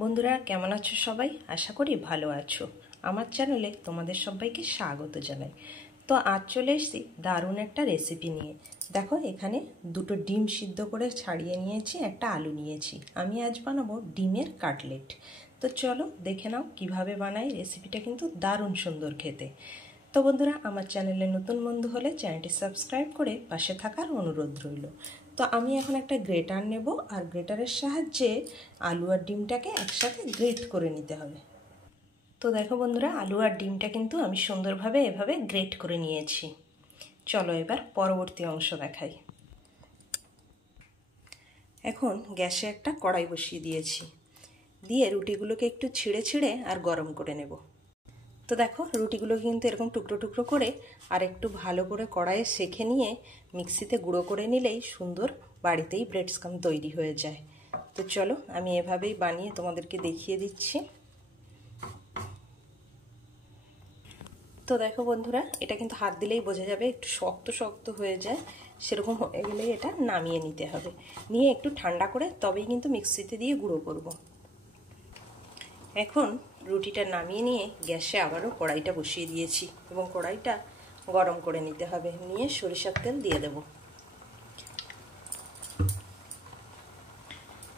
বন্ধুরা কেমন আছো সবাই? আশা করি ভালো আছো। আমার চ্যানেলে তোমাদের সবাইকে স্বাগত জানাই। তো আজ চলে এসেছি দারুণ একটা রেসিপি নিয়ে। দেখো এখানে দুটো ডিম সিদ্ধ করে ছাড়িয়ে নিয়েছি, একটা আলু নিয়েছি। আমি আজ বানাবো ডিমের কাটলেট। তো চলো দেখে নাও কিভাবে বানাই। রেসিপিটা কিন্তু দারুণ সুন্দর খেতে। তো বন্ধুরা আমার চ্যানেলে নতুন বন্ধু হলে চ্যানেলটি সাবস্ক্রাইব করে পাশে থাকার অনুরোধ রইল। তো আমি এখন একটা গ্রেটার নেব, আর গ্রেটারের সাহায্যে আলু আর ডিমটাকে একসাথে গ্রেট করে নিতে হবে। তো দেখো বন্ধুরা, আলু আর ডিমটা কিন্তু আমি সুন্দরভাবে এভাবে গ্রেট করে নিয়েছি। চলো এবার পরবর্তী অংশ দেখাই। এখন গ্যাসে একটা কড়াই বসিয়ে দিয়েছি, দিয়ে রুটিগুলোকে একটু ছিঁড়ে ছিঁড়ে আর গরম করে নেব। তো দেখো রুটিগুলো কিন্তু এরকম টুকরো টুকরো করে আর একটু ভালো করে কড়াইয়ে সেঁকে নিয়ে মিক্সিতে গুঁড়ো করে নিলেই সুন্দর বাড়িতেই ব্রেড স্কাম তৈরি হয়ে যায়। তো চলো আমি এভাবেই বানিয়ে তোমাদেরকে দেখিয়ে দিচ্ছি। তো দেখো বন্ধুরা, এটা কিন্তু হাত দিলেই বোঝা যাবে একটু শক্ত শক্ত হয়ে যায়। সেরকম হয়ে গেলেই এটা নামিয়ে নিতে হবে, নিয়ে একটু ঠান্ডা করে তবেই কিন্তু মিক্সিতে দিয়ে গুঁড়ো করব। এখন রুটিটা নামিয়ে নিয়ে গ্যাসে আবারও কড়াইটা বসিয়ে দিয়েছি এবং কড়াইটা গরম করে নিতে হবে। নিয়ে সরিষার তেল দিয়ে দেব।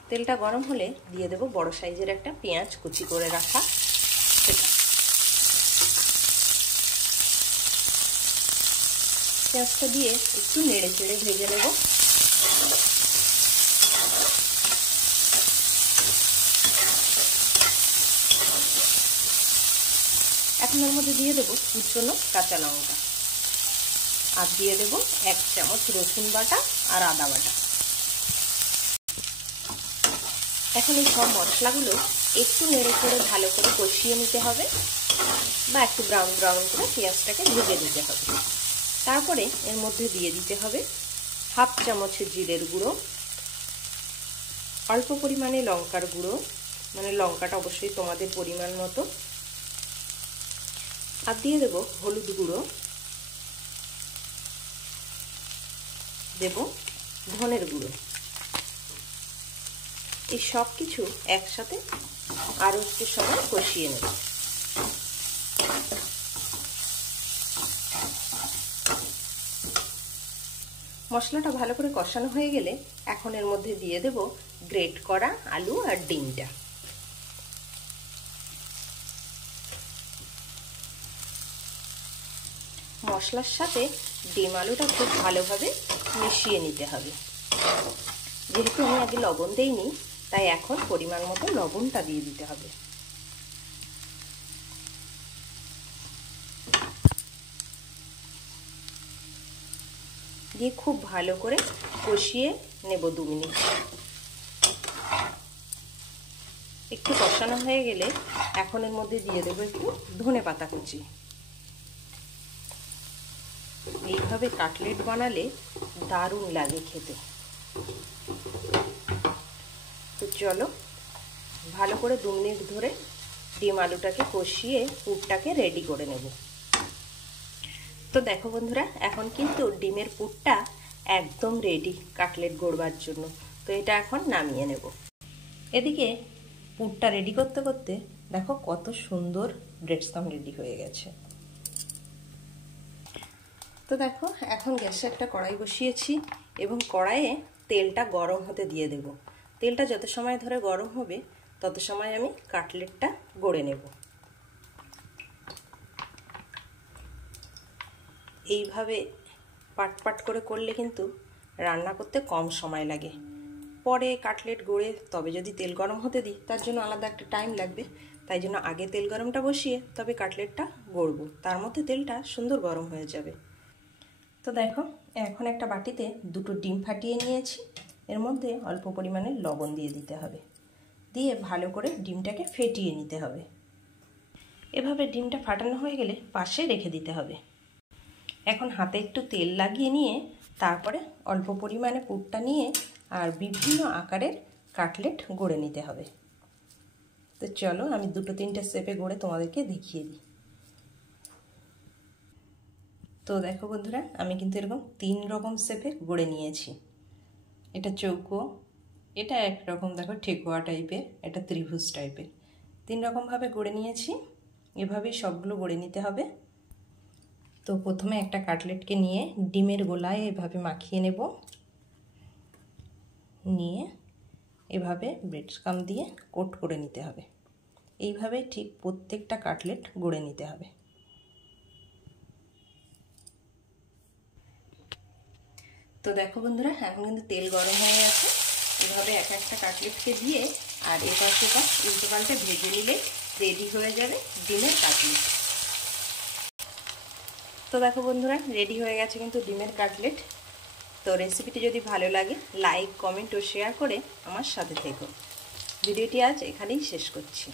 তেলটা গরম হলে দিয়ে দেব বড় সাইজের একটা পেঁয়াজ কুচি করে রাখা। পেঁয়াজটা দিয়ে একটু নেড়ে চেড়ে ভেজে নেব। এখন এর মধ্যে দিয়ে দেবো কুচনো কাঁচা লঙ্কা, আর দিয়ে দেব 1 চামচ রসুন বাটা আর আদা বাটা। এখন এই সব মশলাগুলো একটু নেড়ে চেড়ে ভালো করে কষিয়ে নিতে হবে, বা একটু ব্রাউন ব্রাউন করে পেঁয়াজটাকে ভেজে নিতে হবে। তারপরে এর মধ্যে দিয়ে দিতে হবে 1/2 চামচ জিরের গুঁড়ো, অল্প পরিমাণে লঙ্কার গুঁড়ো, মানে লঙ্কাটা অবশ্যই তোমাদের পরিমাণ মতো, আর দিয়ে দেব হলুদ গুঁড়ো, দেব ধনের গুঁড়ো। এই সব কিছু একসাথে আরও একটু সময় কষিয়ে নেব। মশলাটা ভালো করে কষানো হয়ে গেলে এখন এর মধ্যে দিয়ে দেব গ্রেট করা আলু আর ডিমটা। মশলার সাথে ডিম আলুটা খুব ভালোভাবে মিশিয়ে নিতে হবে। যেহেতু আমি আগে লবণ দেইনি, তাই এখন পরিমাণ মতো লবণটা দিয়ে দিতে হবে। দিয়ে খুব ভালো করে কষিয়ে নেব 2 মিনিট। একটু কষানো হয়ে গেলে এখন এর মধ্যে দিয়ে দেবো একটু ধনেপাতা কুচি। এইভাবে কাটলেট বানালে দারুণ লাগে খেতে। তো চলো ভালো করে 2 মিনিট ধরে ডিম আলুটাকে কষিয়ে পুরটাকে রেডি করে নেব। তো দেখো বন্ধুরা, এখন কিন্তু ডিমের পুরটা একদম রেডি কাটলেট গড়বার জন্য। তো এটা এখন নামিয়ে নেব। এদিকে পুরটা রেডি করতে করতে দেখো কত সুন্দর ব্রেড স্কাম রেডি হয়ে গেছে। তো দেখো এখন গ্যাসে একটা কড়াই বসিয়েছি এবং কড়াইয়ে তেলটা গরম হতে দিয়ে দেব। তেলটা যত সময় ধরে গরম হবে তত সময় আমি কাটলেটটা গড়ে নেব। এইভাবে পাট পাট করে করলে কিন্তু রান্না করতে কম সময় লাগে। পরে কাটলেট গড়ে তবে যদি তেল গরম হতে দিই তার জন্য আলাদা একটা টাইম লাগবে। তাই জন্য আগে তেল গরমটা বসিয়ে তবে কাটলেটটা গড়বো, তার মধ্যে তেলটা সুন্দর গরম হয়ে যাবে। তো দেখো এখন একটা বাটিতে 2টো ডিম ফাটিয়ে নিয়েছি। এর মধ্যে অল্প পরিমাণে লবণ দিয়ে দিতে হবে, দিয়ে ভালো করে ডিমটাকে ফেটিয়ে নিতে হবে। এভাবে ডিমটা ফাটানো হয়ে গেলে পাশে রেখে দিতে হবে। এখন হাতে একটু তেল লাগিয়ে নিয়ে তারপরে অল্প পরিমাণে পুরটা নিয়ে আর বিভিন্ন আকারের কাটলেট গড়ে নিতে হবে। তো চলো আমি 2-3টে শেপে গড়ে তোমাদেরকে দেখিয়ে দিই। তো দেখো বন্ধুরা, আমি কিন্তু এরকম 3 রকম শেপে গড়ে নিয়েছি। এটা চৌকো, এটা একরকম দেখো ঠেকুয়া টাইপের, এটা ত্রিভুজ টাইপের, 3 রকমভাবে গড়ে নিয়েছি। এভাবেই সবগুলো গড়ে নিতে হবে। তো প্রথমে একটা কাটলেটকে নিয়ে ডিমের গোলায় এভাবে মাখিয়ে নেব, নিয়ে এভাবে ব্রেড ক্রাম দিয়ে কোট করে নিতে হবে। এইভাবে ঠিক প্রত্যেকটা কাটলেট গড়ে নিতে হবে। তো দেখো বন্ধুরা, এখন কিন্তু তেল গরম হয়ে গেছে। এভাবে এক একটা কাটলেটকে দিয়ে আর এপাশ ওপাশ উল্টো পাল্টে ভেজে নিলে রেডি হয়ে যাবে ডিমের কাটলেট। তো দেখো বন্ধুরা, রেডি হয়ে গেছে কিন্তু ডিমের কাটলেট। তো রেসিপিটি যদি ভালো লাগে লাইক, কমেন্ট ও শেয়ার করে আমার সাথে থেকো। ভিডিওটি আজ এখানেই শেষ করছি।